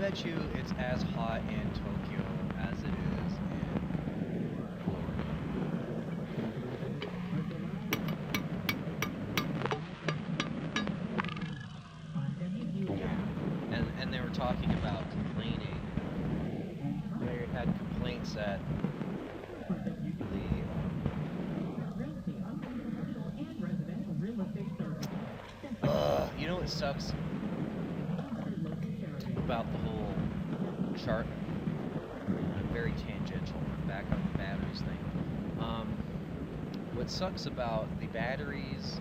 bet you it's as hot in Tokyo as it is in Florida. Yeah. And they were talking about complaining. They had complaints that you know what sucks about the whole chart? Very tangential. Back on the batteries thing. What sucks about the batteries?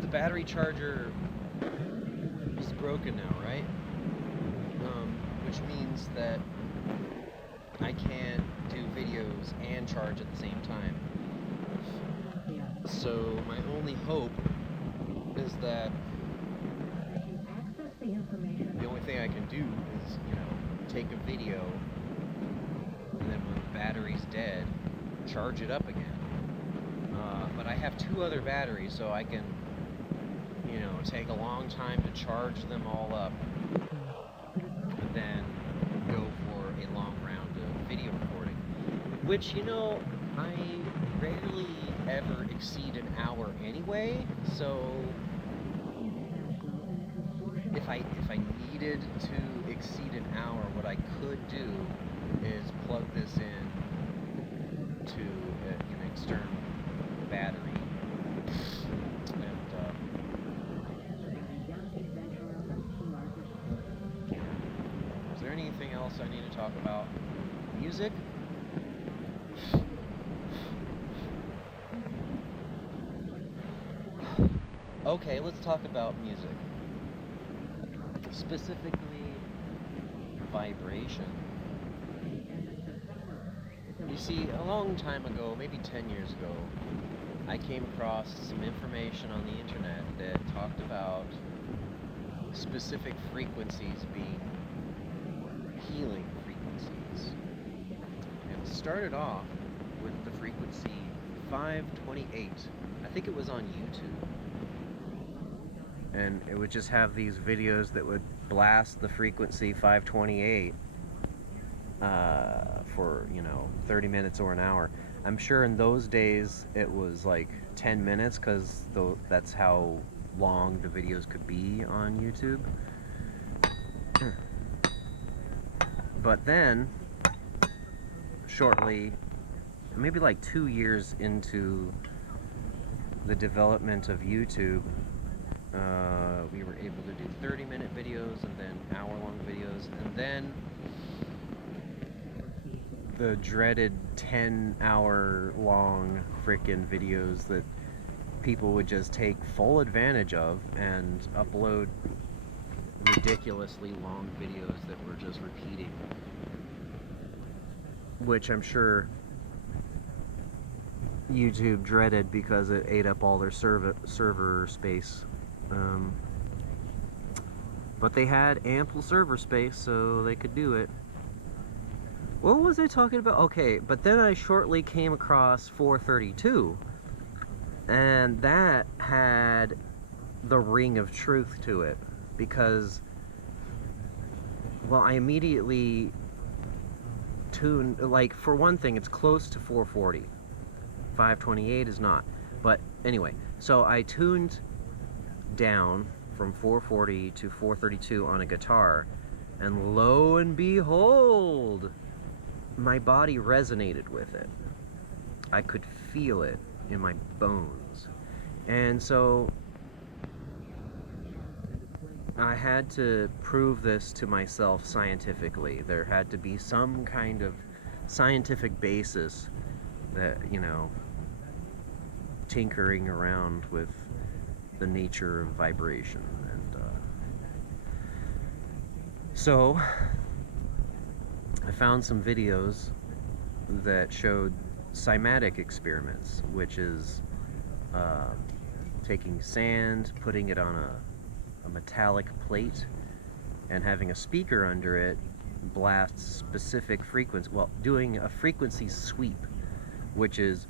The battery charger is broken now, right? Which means that I can't do videos and charge at the same time. So my only hope is that the only thing I can do is, take a video and then when the battery's dead, charge it up again. But I have 2 other batteries, so I can, take a long time to charge them all up and then go for a long round of video recording. Which, I rarely ever exceed an hour anyway, so if I needed to exceed an hour, what I could do is plug this in to an external battery. And is there anything else I need to talk about? Music? Okay, let's talk about music. Specifically, vibration. You see, a long time ago, maybe 10 years ago, I came across some information on the internet that talked about specific frequencies being healing frequencies. And it started off with the frequency 528. I think it was on YouTube. And it would just have these videos that would blast the frequency 528 for 30 minutes or an hour. I'm sure in those days it was like 10 minutes because that's how long the videos could be on YouTube. But then shortly, maybe like 2 years into the development of YouTube, we were able to do 30-minute videos and then hour-long videos, and then the dreaded 10-hour long frickin' videos that people would just take full advantage of and upload ridiculously long videos that were just repeating, which I'm sure YouTube dreaded because it ate up all their server space. But they had ample server space, so they could do it. What was I talking about? Okay, but then I shortly came across 432, and that had the ring of truth to it, because, well, I immediately tuned, like, for one thing, it's close to 440. 528 is not. But anyway, so I tuned down from 440 to 432 on a guitar, and lo and behold, my body resonated with it. I could feel it in my bones. And so I had to prove this to myself scientifically. There had to be some kind of scientific basis that, tinkering around with the nature of vibration. And so I found some videos that showed cymatic experiments, which is taking sand, putting it on a metallic plate, and having a speaker under it blast specific frequency, well, doing a frequency sweep, which is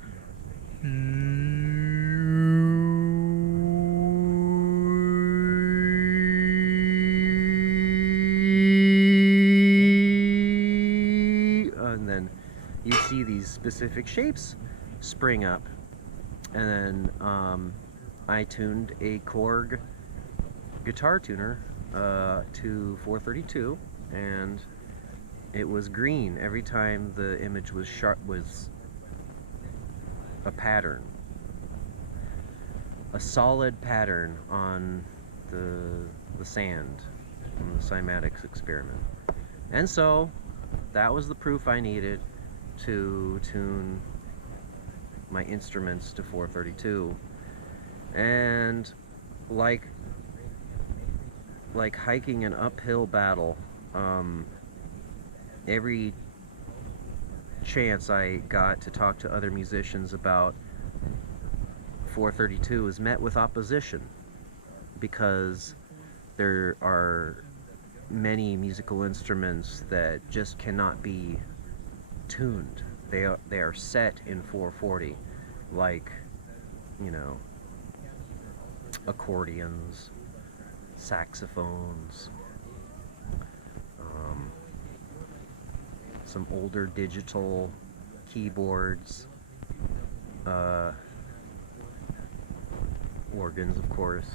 see these specific shapes spring up. And then I tuned a Korg guitar tuner to 432, and it was green every time the image was was a pattern, a solid pattern on the sand from the cymatics experiment. And so that was the proof I needed to tune my instruments to 432. And like hiking an uphill battle, every chance I got to talk to other musicians about 432 is met with opposition, because there are many musical instruments that just cannot be tuned. They are set in 440, like, you know, accordions, saxophones, some older digital keyboards, organs, of course.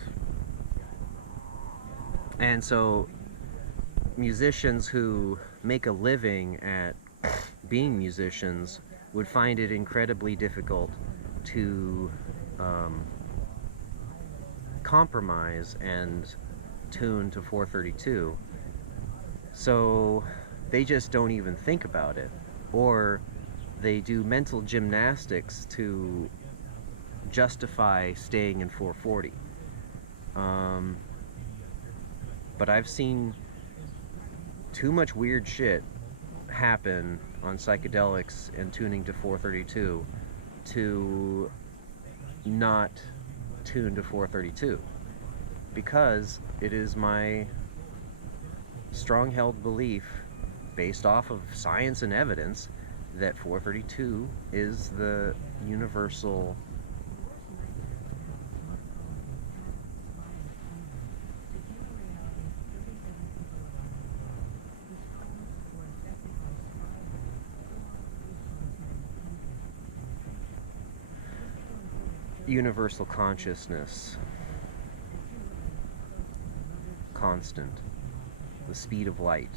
And so musicians who make a living at being musicians would find it incredibly difficult to compromise and tune to 432. So they just don't even think about it, or they do mental gymnastics to justify staying in 440. But I've seen too much weird shit happen on psychedelics and tuning to 432 to not tune to 432, because it is my strong-held belief, based off of science and evidence, that 432 is the universal universal consciousness, constant, the speed of light.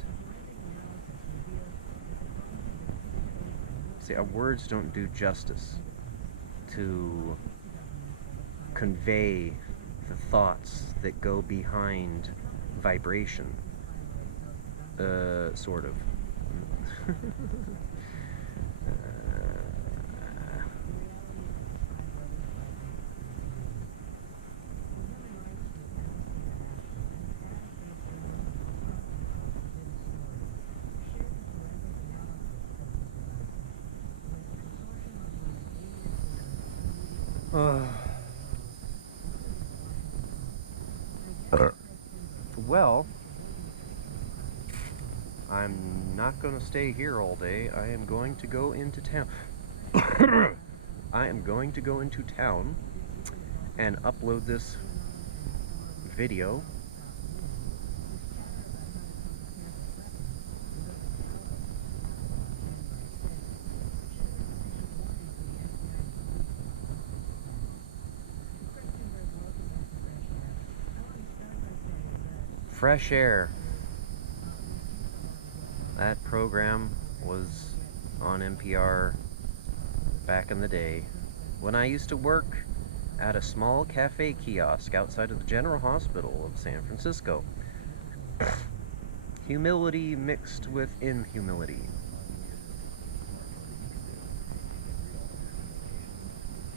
See, our words don't do justice to convey the thoughts that go behind vibration, sort of. Well, I'm not going to stay here all day. I am going to go into town. I am going to go into town and upload this video. Fresh Air. That program was on NPR back in the day when I used to work at a small cafe kiosk outside of the General Hospital of San Francisco. Humility mixed with inhumility.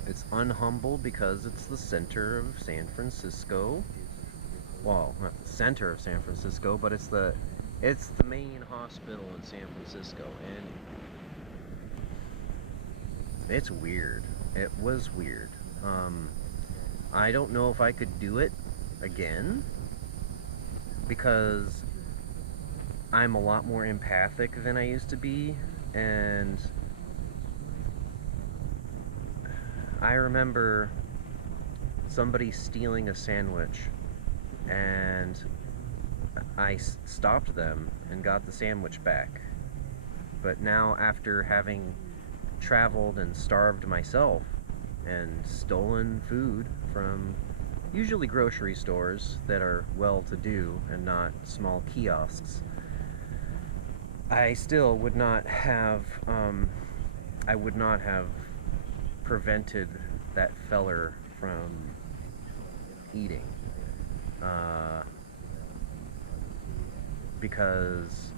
It's unhumble because it's the center of San Francisco. Well, not the center of San Francisco, but it's the main hospital in San Francisco, and it's weird. It was weird. I don't know if I could do it again, because I'm a lot more empathic than I used to be, and I remember somebody stealing a sandwich, and I stopped them and got the sandwich back. But now, after having traveled and starved myself and stolen food from usually grocery stores that are well-to-do and not small kiosks, I still would not have, I would not have prevented that feller from eating. Because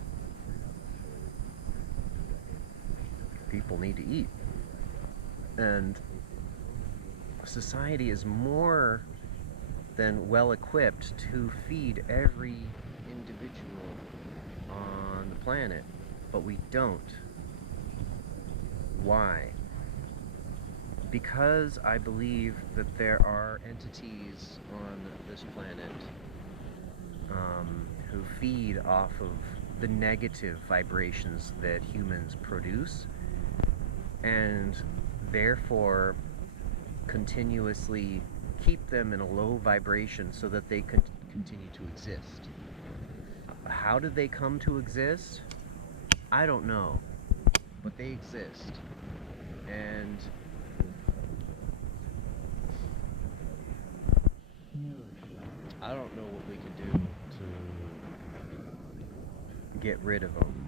people need to eat. And society is more than well equipped to feed every individual on the planet, but we don't. Why? Because I believe that there are entities on this planet who feed off of the negative vibrations that humans produce, and therefore continuously keep them in a low vibration so that they can continue to exist. How did they come to exist? I don't know, but they exist. And I don't know what we can do to get rid of them.